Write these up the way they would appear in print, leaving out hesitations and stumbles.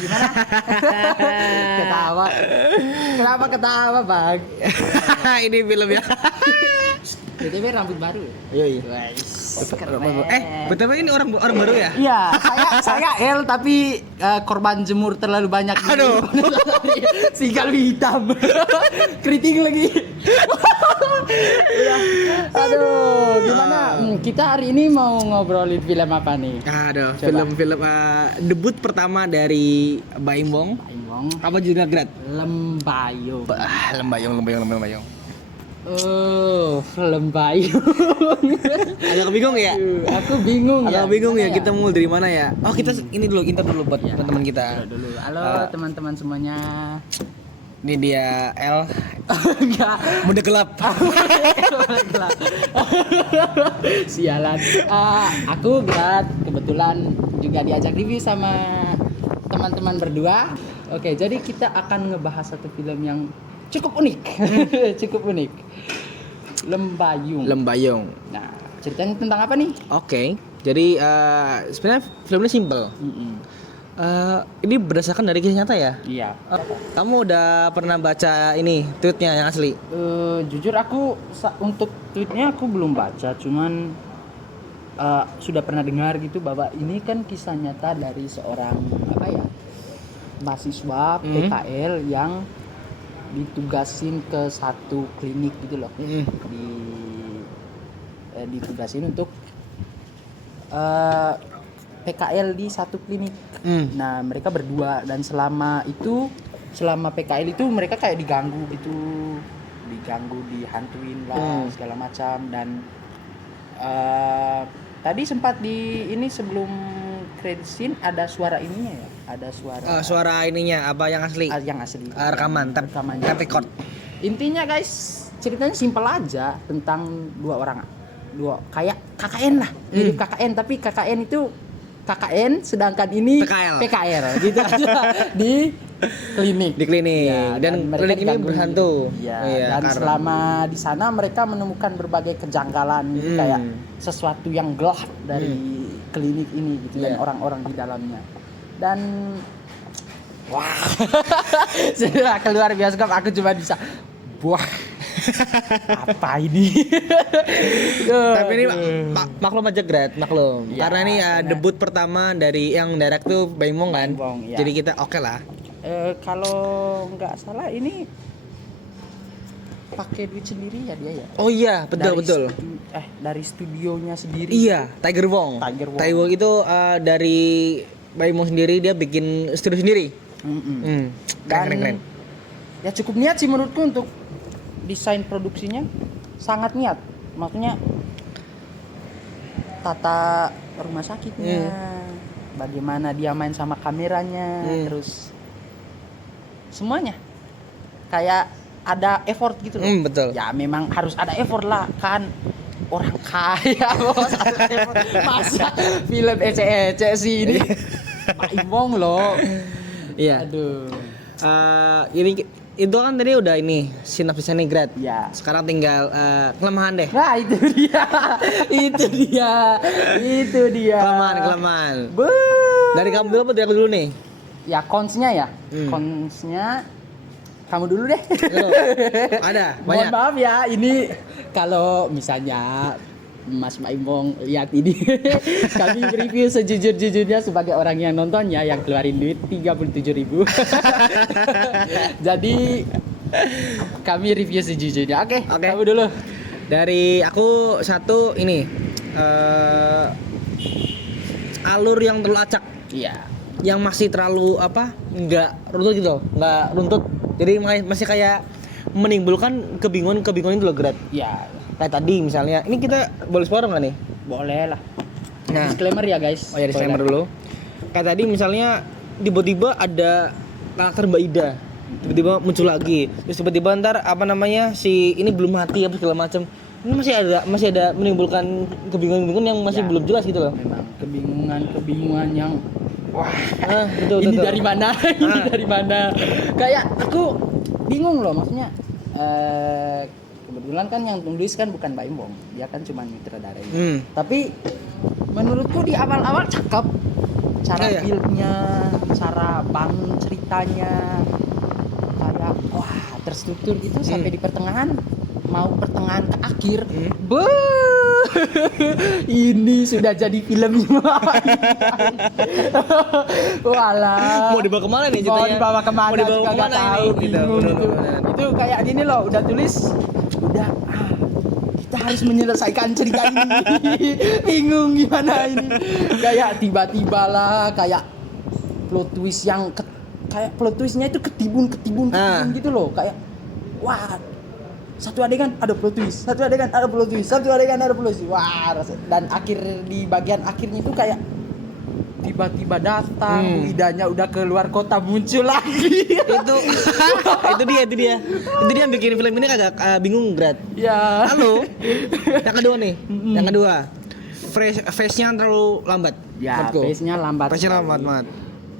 Gimana? Ketawa. Kenapa ketawa, Bang? Ini film ya. BTW rambut baru. Iya iya. Keren. Betul ini orang baru ya? Iya, saya L tapi korban jemur terlalu banyak. Aduh. Sehingga lebih hitam. Keriting lagi. Iya. Aduh, gimana? Kita hari ini mau ngobrolin film apa nih? Aduh, Coba. film-film debut pertama dari Baim Wong. Aimong Apa judulnya, Grat? Lembayung. Lembayung. Lembayung. Agak bingung ya? Aku bingung ya. Agak bingung ya, Gimana kita mulai dari mana ya? Oh, kita ini dulu, intro dulu buat Ya. teman-teman kita. Dulu. Halo teman-teman semuanya. Ini dia L, Enggak. muda gelap. Sialan. Aku Grat kebetulan juga diajak review sama teman-teman berdua. Oke, jadi kita akan ngebahas satu film yang cukup unik. Cukup unik. Lembayung. Nah, ceritanya tentang apa nih? Oke. Jadi sebenarnya filmnya simple. Ini berdasarkan dari kisah nyata ya? Iya. Kamu udah pernah baca ini tweetnya yang asli? Jujur aku untuk tweetnya aku belum baca, cuman sudah pernah dengar gitu bahwa ini kan kisah nyata dari seorang mahasiswa PKL yang ditugasin ke satu klinik gitu loh. Ditugasin untuk PKL di satu klinik. Nah, mereka berdua dan selama PKL itu mereka kayak diganggu, dihantuin lah segala macam dan tadi sempat ini sebelum credit scene ada suara ininya ya, ada Suara ininya apa yang asli? yang asli. Rekaman, Rekamannya. record. Intinya guys, ceritanya simpel aja tentang dua kayak KKN lah, mirip KKN tapi KKN itu KKN sedangkan ini PKL gitu aja di klinik. Di klinik. Ya, dan mereka klinik ini digangguin. berhantu. Iya, dan karena- selama di sana mereka menemukan berbagai kejanggalan gitu, kayak sesuatu yang gelap dari klinik ini gitu dan Iya. orang-orang di dalamnya. Dan wah. Setelah keluar bioskop aku cuma bisa wah. Apa ini? Tapi ini maklum aja Grat, maklum. Ya, karena ini debut pertama dari yang direct tuh Baim Wong kan. Baim Wong, ya. Jadi kita oke lah. Kalau nggak salah ini pakai duit sendiri ya dia ya. Oh iya, betul. Dari studionya sendiri. Iya, Tiger Wong. Tiger Wong itu dari Baim Wong sendiri, dia bikin studio sendiri. Keren. Ya cukup niat sih menurutku untuk desain produksinya, sangat niat. Maksudnya tata rumah sakitnya, bagaimana dia main sama kameranya, terus semuanya kayak ada effort gitu loh. Betul. Ya memang harus ada effort lah kan, orang kaya bos. Ada effort. Masa film ece-ece sih ini Pak Imong loh. Iya. Aduh. Itu kan tadi udah ini sinopsisnya nih Grat. Ya. Sekarang tinggal kelemahan deh. Nah itu dia. Kelemahan. Dari kamu dulu apa dari aku dulu nih? Ya konsnya ya. Konsnya kamu dulu deh. Ada Mohon banyak. maaf ya, ini kalau misalnya Mas Maimong lihat ini kami review sejujur-jujurnya sebagai orang yang nontonnya yang keluarin duit 37.000. Jadi kami review sejujurnya. Oke. Kamu dulu. Dari aku satu ini alur yang terlalu acak. Iya. Yang masih terlalu nggak runtut gitu, nggak runtut. Jadi masih kayak menimbulkan kebingungan itu loh Grat. Iya. Kayak tadi misalnya, ini kita boleh spoiler nggak nih? Boleh lah. Nah, Disclaimer ya guys. oh ya disclaimer dulu. Kayak tadi misalnya tiba-tiba ada karakter Mbak Ida, tiba-tiba muncul lagi. Terus tiba-tiba ntar si ini belum mati apa segala macam. Ini masih ada menimbulkan kebingungan yang masih belum jelas gitu loh. Memang kebingungan yang wah. Betul. Dari mana? Ini dari mana? Kayak aku bingung loh, maksudnya kebetulan kan yang tulis kan bukan Baim Wong, dia kan cuma sutradaranya. Tapi menurutku di awal-awal cakep cara build-nya, cara bangun ceritanya kayak wah terstruktur gitu sampai di pertengahan, mau pertengahan ke akhir. Ini sudah jadi film semua. Walah. Mau dibawa kemana nih ceritanya? Mau dibawa kemana? Mau dibawa juga nggak kemana tahu, ini? Gitu. bingung gitu. Itu kayak gini loh, udah tulis, udah kita harus menyelesaikan cerita ini. Bingung gimana ini. Kayak tiba-tiba lah, kayak plot twist yang kayak plot twistnya itu ketibun gitu loh. Kayak wah, satu adegan ada plot twist, satu adegan ada plot twist, satu adegan ada plot twist. Wah, dan akhir di bagian akhirnya itu kayak tiba-tiba datang, Bu Idanya udah keluar kota muncul lagi. itu dia yang bikin film ini agak bingung, Grat. Ya. Halo. Yang kedua nih, yang kedua. Face-nya terlalu lambat. Ya, face-nya lambat. Face-nya lambat banget.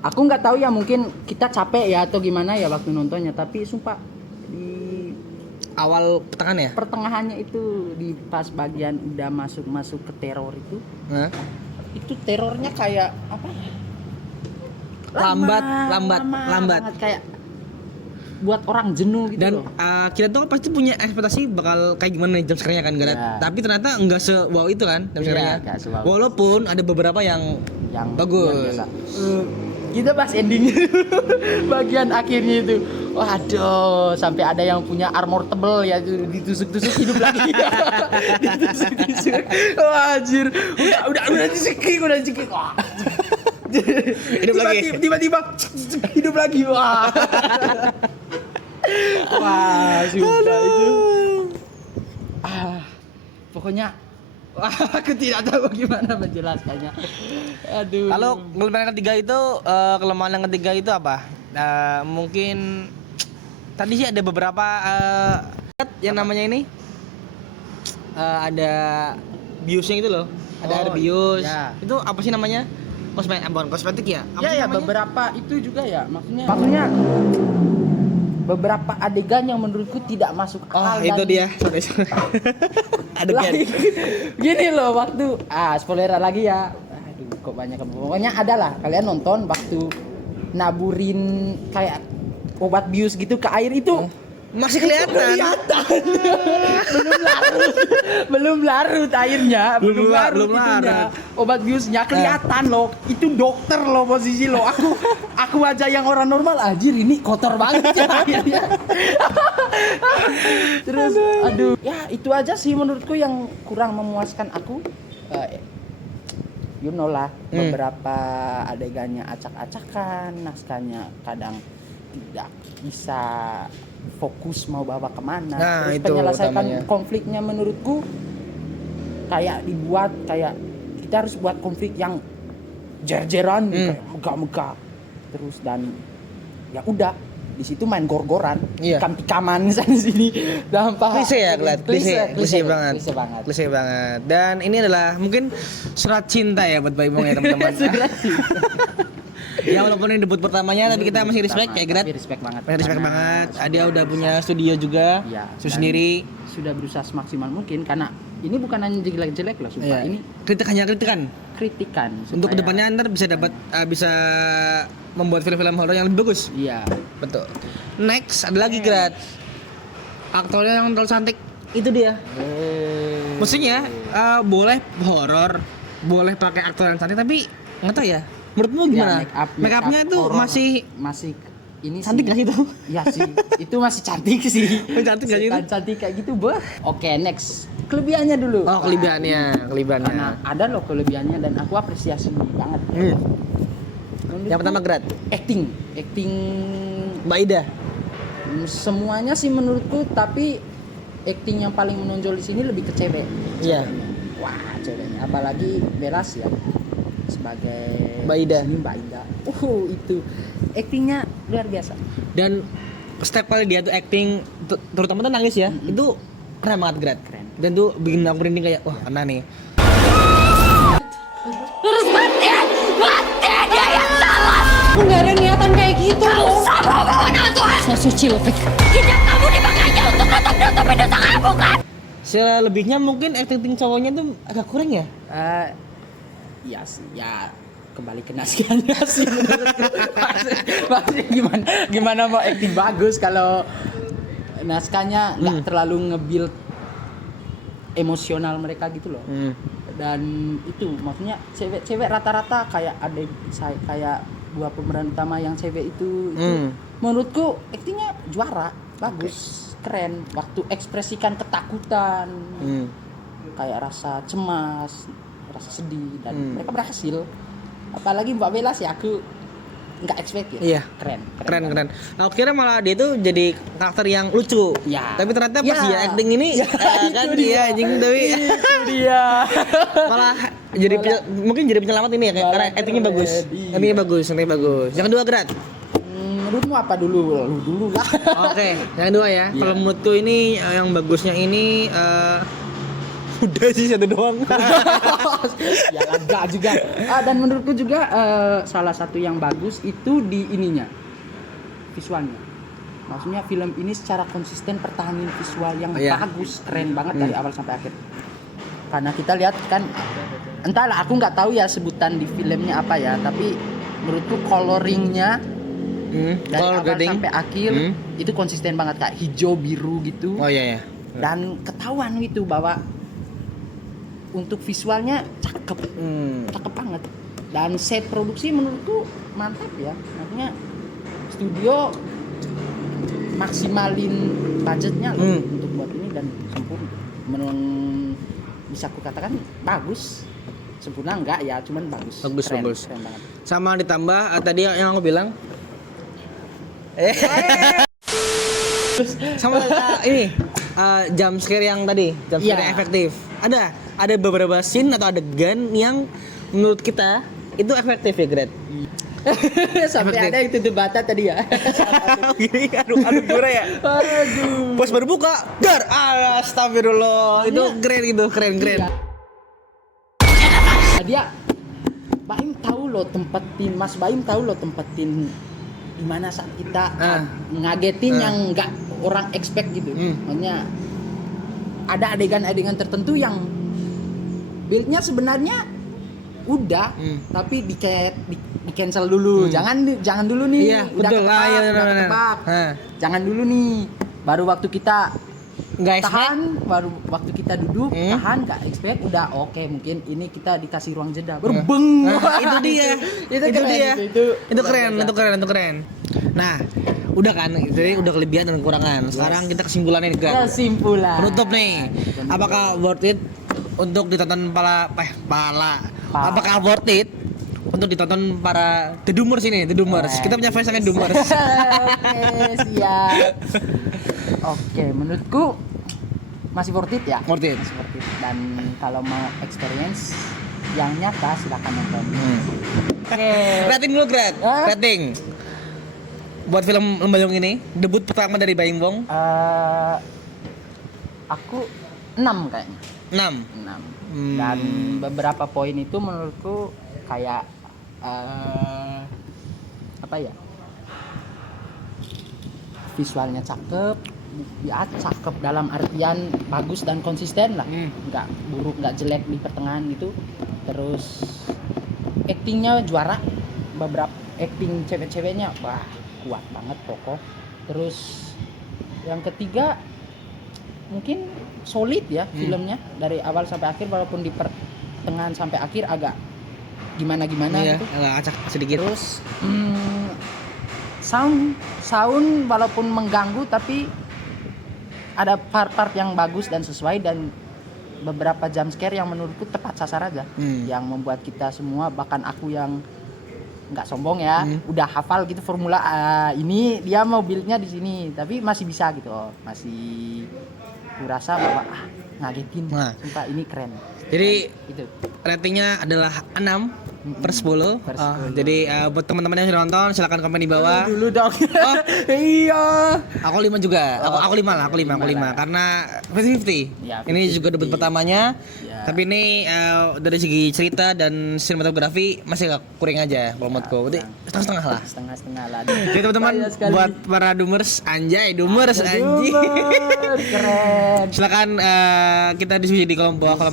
Aku nggak tahu ya, mungkin kita capek ya atau gimana ya waktu nontonnya, tapi sumpah di Awal pertengahan ya? pertengahannya itu di pas bagian udah masuk ke teror itu. Hah? Itu terornya kayak apa ya? Lambat banget, kayak buat orang jenuh gitu dan loh. kita tuh pasti punya ekspektasi bakal kayak gimana nih jam sekarangnya kan, Grat? Ya. Tapi ternyata enggak se-wow itu kan jam sekarangnya. nggak se-wow. Walaupun ada beberapa yang bagus. biasa. Kita bahas endingnya dulu. Bagian akhirnya itu, waduh, sampai ada yang punya armor tebel ya, ditusuk-tusuk hidup lagi. Ditusuk-tusuk. Wah, anjir. Udah dicekik. Wah. Hidup lagi. Tiba-tiba hidup lagi. Wah. Wah, sumpah itu. Pokoknya aku tidak tahu bagaimana menjelaskannya. Aduh. Kalau kelemahan yang ketiga itu apa? Mungkin tadi sih ada beberapa yang namanya ini ada biusnya gitu loh. Ada bius. Ya. Itu apa sih namanya? Kosmetik ya? Apa sih Ya, namanya? beberapa itu juga ya. Maksudnya beberapa adegan yang menurutku tidak masuk akal. Itu dia. Sorry. Adegan. Gini loh, waktu spoiler lagi ya. Aduh, kok banyak. Pokoknya ada lah, kalian nonton waktu naburin kayak obat bius gitu ke air itu. Masih kelihatan. belum larut airnya, belum larut belum itunya. larut. Obat biusnya kelihatan loh. Itu dokter loh posisi loh. Aku aja yang orang normal, anjir ini kotor banget ya airnya. Terus aduh, ya itu aja sih menurutku yang kurang memuaskan aku. You know lah, beberapa adegannya acak-acakan, naskahnya kadang tidak bisa fokus mau bawa kemana. Nah, terus itu penyelesaian utamanya. konfliknya menurutku kayak dibuat kayak kita harus buat konflik yang jer-jeran kayak megah-megah terus, dan ya udah di situ main gor-goran, ikam-ikaman sana sini gampang. Klise ya, Glad. Klise banget. Dan ini adalah mungkin surat cinta ya buat Baimong ya, teman-teman. Ya walaupun ini debut pertamanya, tapi kita masih respect kayak Grat. Respect banget. Dia udah punya studio juga, ya, sendiri. Sudah berusaha semaksimal mungkin, karena ini bukan hanya jelek-jelek loh, sumpah. Ini kritikan untuk kedepannya ntar bisa dapat bisa membuat film-film horor yang lebih bagus. Iya, betul. Next ada lagi, Grat. Aktornya yang terlalu cantik, itu dia. Maksudnya boleh horor, boleh pakai aktor yang cantik, tapi nggak tahu ya. Menurutmu gimana? Make upnya itu masih ini cantik nggak sih itu? Iya sih, itu masih cantik sih. Cantik nggak sih itu? Cantik kayak gitu, boh. Oke, next kelebihannya dulu. Oh, kelebihannya. Karena ada loh kelebihannya dan aku apresiasi banget. Yang pertama, Grat. Acting Mbak Ida. Semuanya sih menurutku, tapi acting yang paling menonjol di sini lebih ke cewek. Iya. Wah, ceweknya. Apalagi Belas ya. Sebagai Mbak Ida. Itu actingnya luar biasa. Dan setiap kali dia tuh acting, terutama tuh nangis ya, itu keren banget, Grat. Dan tuh bikin aku merinding kayak wah kena nih. Harus mati dia yang salah. Aku nggak ada niatan kayak gitu. Kau sama bawa Tuhan. Saya suci Lopik. Hidup kamu dipakainya untuk nutup-nutupin dosa kamu kan? Selebihnya mungkin acting cowoknya tuh agak kurang ya. Iya sih, ya kembali ke naskahnya sih menurutku. Maksudnya gimana mau acting bagus kalau naskahnya nggak terlalu nge-build emosional mereka gitu loh. Dan itu maksudnya cewek rata-rata kayak kayak dua pemeran utama yang cewek itu menurutku aktingnya juara, bagus, keren. Waktu ekspresikan ketakutan, kayak rasa cemas, rasa sedih, dan mereka berhasil. Apalagi Mbak Bella sih aku nggak expect ya. Iya. Keren. Aku kira malah dia tuh jadi karakter yang lucu. Ya. Tapi ternyata pas dia acting ini kan dia anjing tapi dia malah jadi mungkin jadi penyelamat ini ya karena actingnya bagus. Actingnya bagus. Yang kedua Grat. Menurutmu apa dulu? Lu dulu lah. Oke, yang kedua ya. Kalau menurutku ini yang bagusnya ini udah sih satu doang. Ya agak juga. Dan menurutku juga salah satu yang bagus itu di ininya, visualnya. Maksudnya film ini secara konsisten pertahanin visual yang bagus, keren banget dari awal sampai akhir. Karena kita lihat kan, entahlah aku nggak tahu ya sebutan di filmnya apa ya, tapi menurutku coloringnya dari awal sampai akhir itu konsisten banget, kayak hijau biru gitu. Oh iya. Dan ketahuan gitu bahwa untuk visualnya cakep banget, dan set produksi menurutku mantap ya. Maksudnya studio maksimalin budgetnya loh untuk buat ini dan sempurna. Bisa aku katakan bagus, sempurna enggak ya, cuman bagus. Keren banget. Sama ditambah tadi yang aku bilang sama ini jump scare yang tadi, jump scare yang efektif. Ada beberapa scene atau adegan yang menurut kita itu efektif ya, Gret. Sampai ada itu debatan tadi ya. Gini aduh gurau ya. Pas baru buka, dar, astagfirullah. Itu keren. Dia Baim tahu loh tempetin di mana saat kita ngagetin yang nggak orang expect gitu. Maksudnya ada adegan-adegan tertentu yang build-nya sebenarnya udah, tapi di cancel dulu. Jangan dulu nih. Iya, udah betul lah, ketebak. Jangan dulu nih. Baru waktu kita nggak tahan, baru waktu kita duduk tahan, nggak expect, udah oke, mungkin ini kita dikasih ruang jeda. Berbeng. Itu dia. Itu keren. Nah, udah kan, jadi udah kelebihan dan kekurangan. Sekarang kita kesimpulannya nih, Grat. Kesimpulan. Penutup nih. Apakah worth it untuk ditonton apakah worth it untuk ditonton para The Doomers ini, The Doomers. Kita punya fansnya Doomers. Oke, siap. Oke, menurutku masih worth it ya. Worth it. Dan kalau mau experience yang nyata silakan nonton. Oke. Rating dulu, Grat. Rating. Buat film Lembayung ini, debut pertama dari Baim Wong. Aku 6 kayaknya. 6. Dan beberapa poin itu menurutku kayak apa ya? Visualnya cakep, ya cakep dalam artian bagus dan konsisten lah, nggak buruk nggak jelek di pertengahan gitu. Terus actingnya juara, beberapa acting cewek-ceweknya wah kuat banget pokok. Terus yang ketiga mungkin solid ya filmnya dari awal sampai akhir, walaupun di pertengahan sampai akhir agak gimana gitu. Agak acak sedikit. Terus sound walaupun mengganggu tapi ada part-part yang bagus dan sesuai, dan beberapa jump scare yang menurutku tepat sasar aja, yang membuat kita semua, bahkan aku yang nggak sombong ya, udah hafal gitu formula ini dia mau build-nya di sini, tapi masih bisa gitu, masih kurasa bahwa ngagetin, sumpah ini keren. Jadi itu ratingnya adalah 6/10. Jadi buat teman-teman yang sudah nonton silakan komen di bawah. Dulu dong. Iya. Aku 5 juga. Aku 5 karena 50-50. Ya, ini juga debut pertamanya. Ya. Tapi ini dari segi cerita dan sinematografi masih agak kurang aja kalau menurutku. Berarti setengah-setengah lah. Setengah lah. Jadi teman-teman buat para Doomers, anjing. Keren. Silakan kita diskusi di kolom bawah,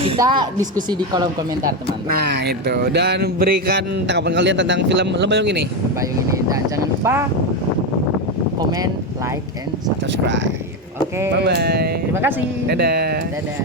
Kita diskusi di kolom komentar teman. Nah itu, dan berikan tanggapan kalian tentang film Lembayung ini. Bayung ini dan jangan lupa komen, like, and subscribe. Oke. Bye bye. Terima kasih. Dadah. Dadah.